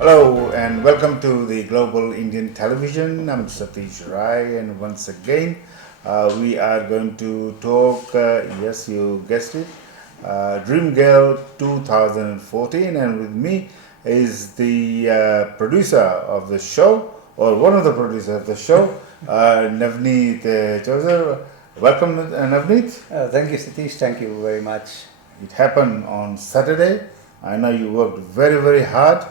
Hello and welcome to the Global Indian Television. I'm Satish and once again we are going to talk, yes you guessed it, Dream Girl 2014, and with me is the producer of the show, or one of the producers of the show, Navneet Choujar. Welcome Navneet. Thank you, Satish. Thank you very much. It happened on Saturday. I know you worked very, very hard.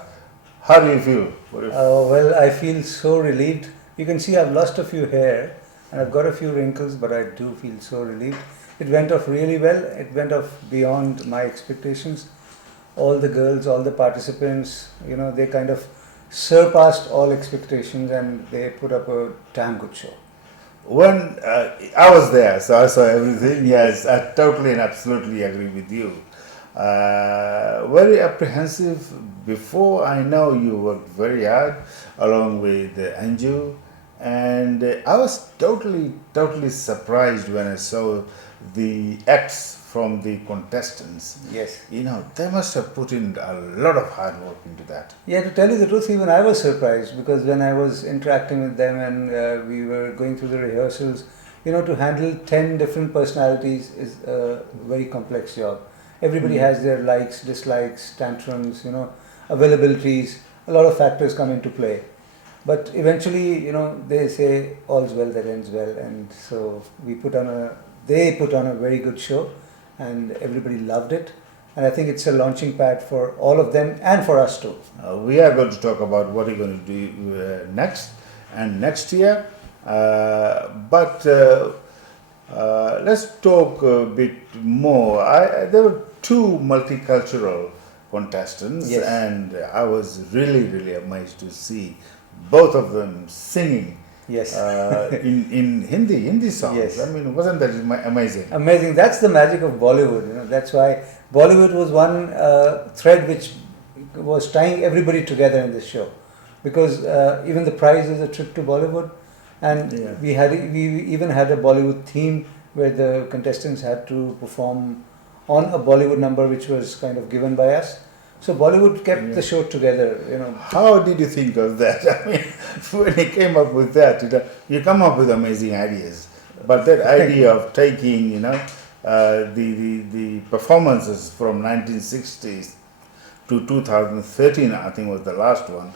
How do you feel? Well, I feel so relieved. You can see I've lost a few hair and I've got a few wrinkles, but I do feel so relieved. It went off really well. It went off beyond my expectations. All the girls, all the participants, they kind of surpassed all expectations and they put up a damn good show. When I was there, so I saw everything. Yes, I totally and absolutely agree with you. Very apprehensive before. I know you worked very hard along with Anju, and I was totally surprised when I saw the acts from the contestants. Yes. They must have put in a lot of hard work into that. Yeah, to tell you the truth, even I was surprised because when I was interacting with them and we were going through the rehearsals, to handle 10 different personalities is a very complex job. Everybody has their likes, dislikes, tantrums, availabilities. A lot of factors come into play. But eventually, they say all's well that ends well. And so they put on a very good show and everybody loved it. And I think it's a launching pad for all of them and for us too. We are going to talk about what we're going to do next and next year. But let's talk a bit more. There were two multicultural contestants, Yes. and I was really amazed to see both of them singing. Yes. In Hindi songs. Yes. I mean, wasn't that amazing? Amazing. That's the magic of Bollywood. That's why Bollywood was one thread which was tying everybody together in this show, because even the prize is a trip to Bollywood, and Yeah. we even had a Bollywood theme where the contestants had to perform on a Bollywood number which was kind of given by us. So Bollywood kept the show together. How did you think of that? I mean, when you came up with that, you come up with amazing ideas. But that idea of taking, the performances from 1960s to 2013, I think was the last one.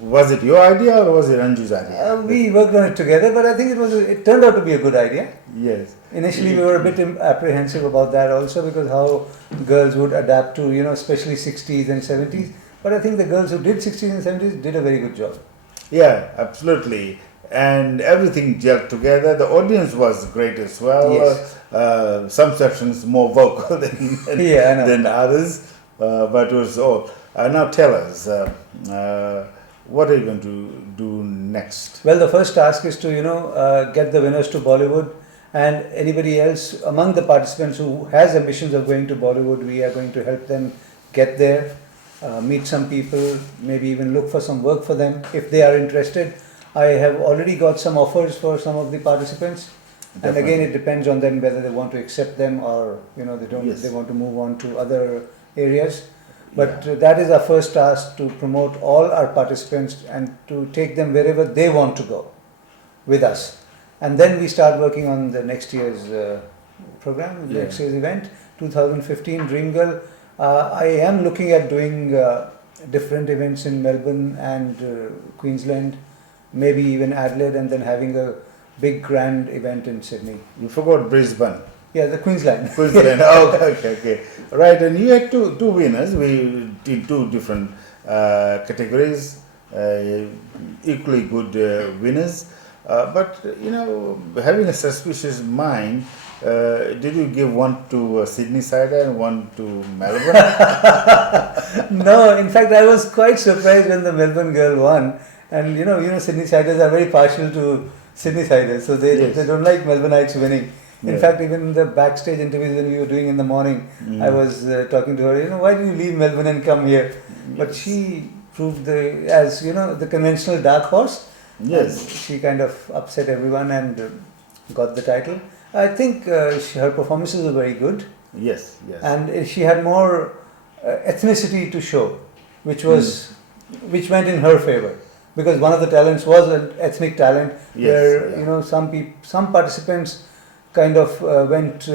Was it your idea or was it Anju's idea? We worked on it together, but I think it turned out to be a good idea. Yes. Initially, we were a bit apprehensive about that also because how girls would adapt to, especially 60s and 70s. But I think the girls who did 60s and 70s did a very good job. Yeah, absolutely. And everything gelled together. The audience was great as well. Yes. Some sections more vocal than others, but it was all. Now tell us, what are you going to do next? Well, the first task is to, get the winners to Bollywood. And anybody else among the participants who has ambitions of going to Bollywood, we are going to help them get there, meet some people, maybe even look for some work for them if they are interested. I have already got some offers for some of the participants. Definitely. And again, it depends on them whether they want to accept them or they don't. Yes. They want to move on to other areas. But that is our first task, to promote all our participants and to take them wherever they want to go with us. And then we start working on the next year's program, next year's event, 2015 Dream Girl. I am looking at doing different events in Melbourne and Queensland, maybe even Adelaide, and then having a big grand event in Sydney. You forgot Brisbane. Yeah, the Queensland. Queensland. Okay. Right, and you had two winners. We did two different categories, equally good winners. But having a suspicious mind, did you give one to Sydney Sider and one to Melbourne? No, in fact, I was quite surprised when the Melbourne girl won. And Sydney Siders are very partial to Sydney Siders, so they don't like Melbourneites winning. In fact, even in the backstage interviews when we were doing in the morning, I was talking to her, why did you leave Melbourne and come here? But she proved the conventional dark horse. Yes. She kind of upset everyone and got the title. I think her performances were very good. Yes. And she had more ethnicity to show, which was which went in her favor, because one of the talents was an ethnic talent, Yes, where yeah. you know some participants kind of went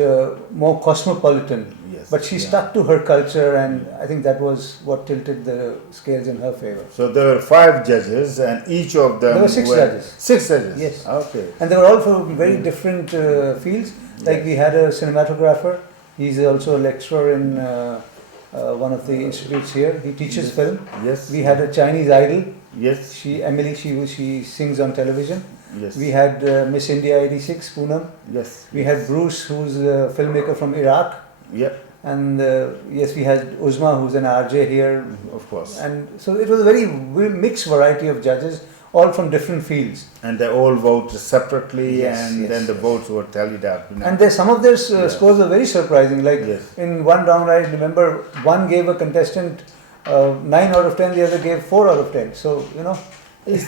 more cosmopolitan, Yes, but she yeah. stuck to her culture, and I think that was what tilted the scales in her favor. So there were 5 judges, and each of them There were 6 judges. 6 judges. Yes. Okay. And they were all from very different fields. Like Yes. we had a cinematographer. He's also a lecturer in one of the institutes here. He teaches film. Yes. We had a Chinese idol. Yes. Emily. She sings on television. Yes. We had Miss India '86 Poonam. Yes. We had Bruce, who's a filmmaker from Iraq. Yeah. And yes, we had Uzma, who's an RJ here. Of course. And so it was a very mixed variety of judges, all from different fields. And they all vote separately, Yes, and yes, then the yes. votes were tallied up. And some of their Yes. scores were very surprising. Like Yes. in one round, I remember one gave a contestant 9 out of 10, the other gave 4 out of 10. So, you know. is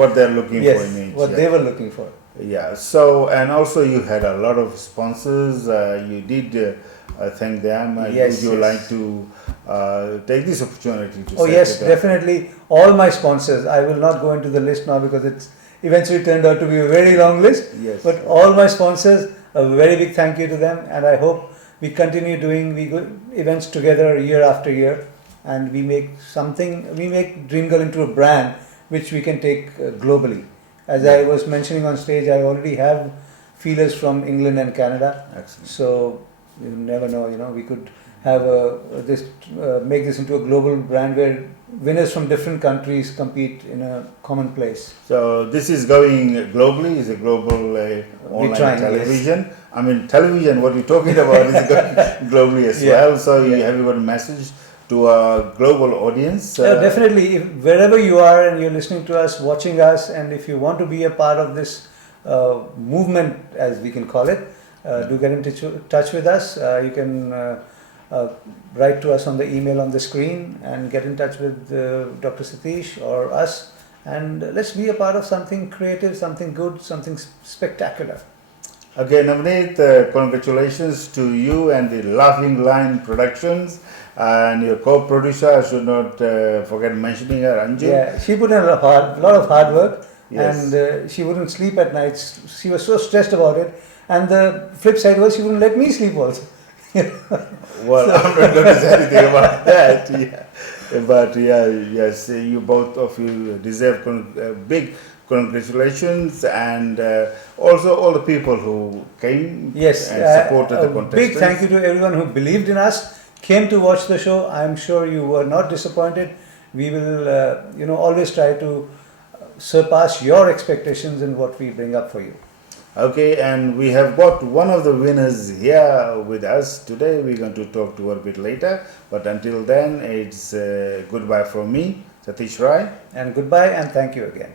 what they're looking Yes, for in each. what yeah. they were looking for. Yeah. So, and also you had a lot of sponsors. You did thank them. Yes, Would you yes. like to take this opportunity to Oh say yes, to them? definitely. All my sponsors. I will not go into the list now because it's eventually turned out to be a very long list. Yes. But all my sponsors, a very big thank you to them, and I hope we continue doing events together year after year, and we make Dream Girl into a brand which we can take globally. As I was mentioning on stage, I already have feelers from England and Canada. Excellent. So you never know, we could have make this into a global brand where winners from different countries compete in a common place. So this is going globally. Is a global online trying, television. Yes. I mean, television. What we're talking about is going globally as well. So you have a message to a global audience. Definitely, wherever you are and you're listening to us, watching us, and if you want to be a part of this movement, as we can call it, do get in touch with us. You can write to us on the email on the screen and get in touch with Dr. Satish or us, and let's be a part of something creative, something good, something spectacular. Okay, Navneet, congratulations to you and the Laughing Line Productions and your co-producer. I should not forget mentioning her, Anju. Yeah, she put in a lot of hard work. Yes. And she wouldn't sleep at nights. She was so stressed about it. And the flip side was she wouldn't let me sleep also. Well, I'm not going to say anything about that. Yeah. But yes, you both of you deserve big congratulations, and also all the people who came and supported the contestants. Big thank you to everyone who believed in us, came to watch the show. I'm sure you were not disappointed. We will, always try to surpass your expectations in what we bring up for you. Okay, and we have got one of the winners here with us today. We're going to talk to her a bit later. But until then, it's goodbye from me, Satish Rai. And goodbye, and thank you again.